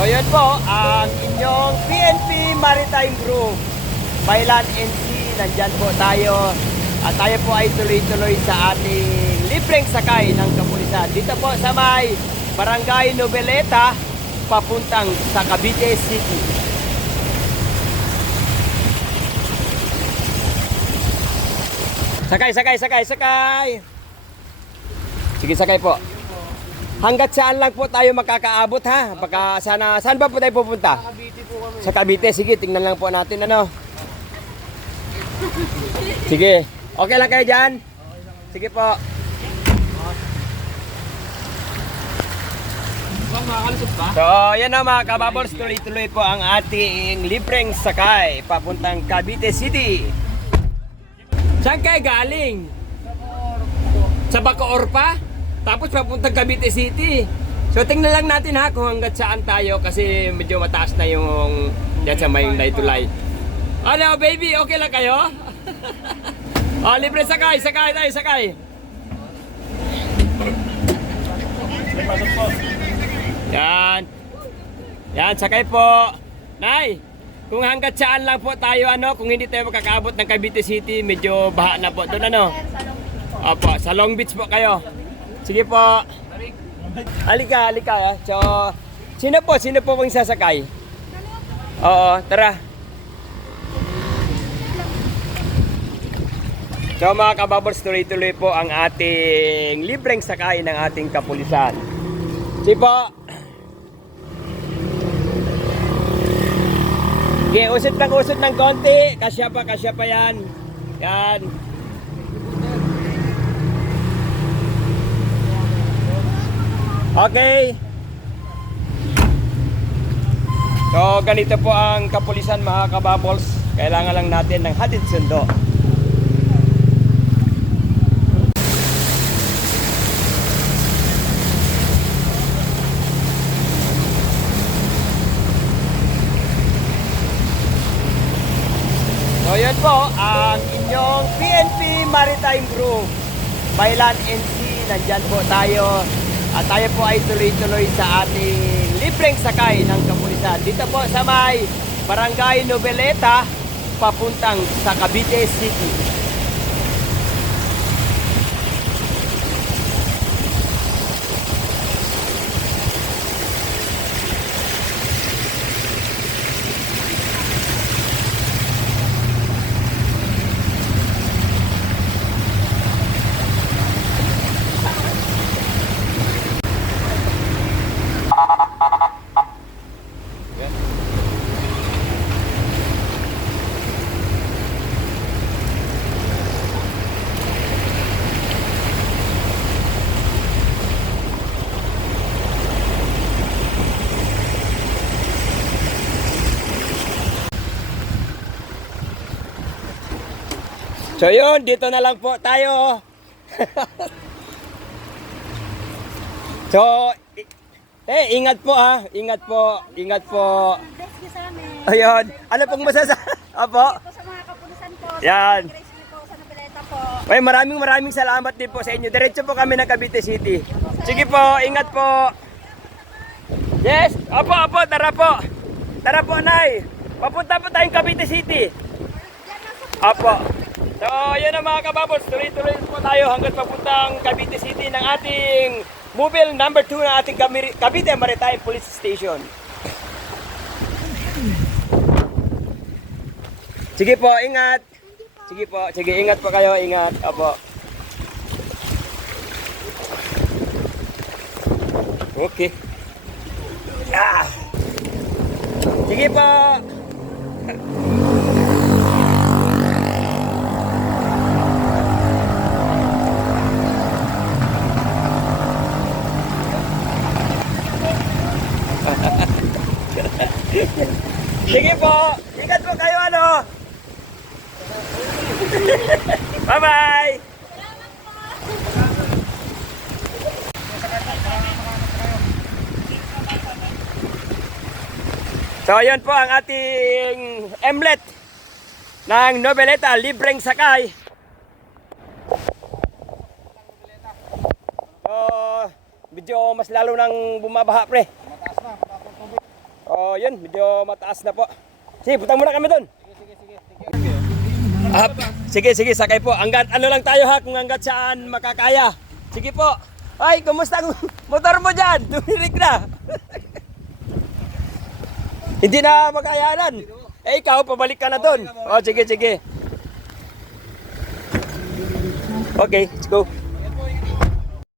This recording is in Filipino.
So yun po, ang inyong PNP Maritime Group, Baylan NC, nandyan po tayo. At tayo po ay tuloy-tuloy sa ating libreng sakay ng kapulisan. Dito po sa may Barangay Noveleta, papuntang sa Cavite City. Sakay! Sige, sakay po. Hanggat saan lang po tayo makakaabot ha? Baka saan ba po tayo pupunta? Sa Cavite po kami. Sa Cavite, sige, tingnan lang po natin ano. Sige, okay lang kayo dyan? Sige po. So, yan na mga kababols, tuloy-tuloy po ang ating libreng sakay papuntang Cavite City. Saan kayo galing? Sa Bacoor pa? Tapos papuntang Cavite City. So tingnan lang natin ha kung hanggat saan tayo kasi medyo mataas na yung yan sa may Daytulay. Ano baby, okay lang kayo? Oh, libre sakay. Yan, sakay po. Nay, kung hanggat saan lang po tayo ano, kung hindi tayo makakaabot ng Cavite City, medyo baha na po doon ano. Opo, sa Long Beach po kayo. Sige po. Halika. So, sino po pong sasakay? Oo, tara. So mga kababors, tuloy-tuloy po ang ating libreng sakay ng ating kapulisan. Sige po. Okay, usot ng konti. Kasya pa yan. Yan. Okay. So, ganito po ang kapulisan mga kababols. Kailangan lang natin ng hatid sundo. So, yun po ang inyong PNP Maritime Group, Baylan NC, nandyan po tayo. At tayo po ay tuloy-tuloy sa ating libreng sakay ng kapulisan. Dito po sa may Barangay Noveleta, papuntang sa Cavite City. So yun, dito na lang po tayo. So, ingat po ha. Ingat po. Rescue sa amin. Ayun. Ano pong masasabi? Apo. Po sa mga kapulisan po. Yan. Rescue po sa Noveleta po. Ay, maraming salamat din po sa inyo. Diretso po kami ng Cavite City. Sige po, ingat po. Yes, apo, tara po. Tara po, Nay. Papunta po tayong Cavite City. Apo. So, yun ang mga kababols. Tuloy-tuloy po tayo hanggang papuntang Cavite City ng ating mobile number 2 ng ating Cavite Maritime Police Station. Sige po, ingat. Sige, ingat po kayo, ingat. Apo. Okay. Sige po. Sige po. Ingat po kayo ano. Bye-bye. So ayun po ang ating emlet ng Noveleta, libreng sakay. So medyo mas lalo nang bumabaha pre. Mataas na, mataas ang tubig. So, yun, medyo mataas na po. Sige, putang muna kami doon. Sige, sakay po. Hanggat ano lang tayo ha, kung hanggat saan makakaya. Sige po. Ay, kumusta ang motor mo dyan? Tumirik na. Hindi na makayanan. Eh, ikaw, pabalik ka na doon. Oh, sige. Okay, let's go.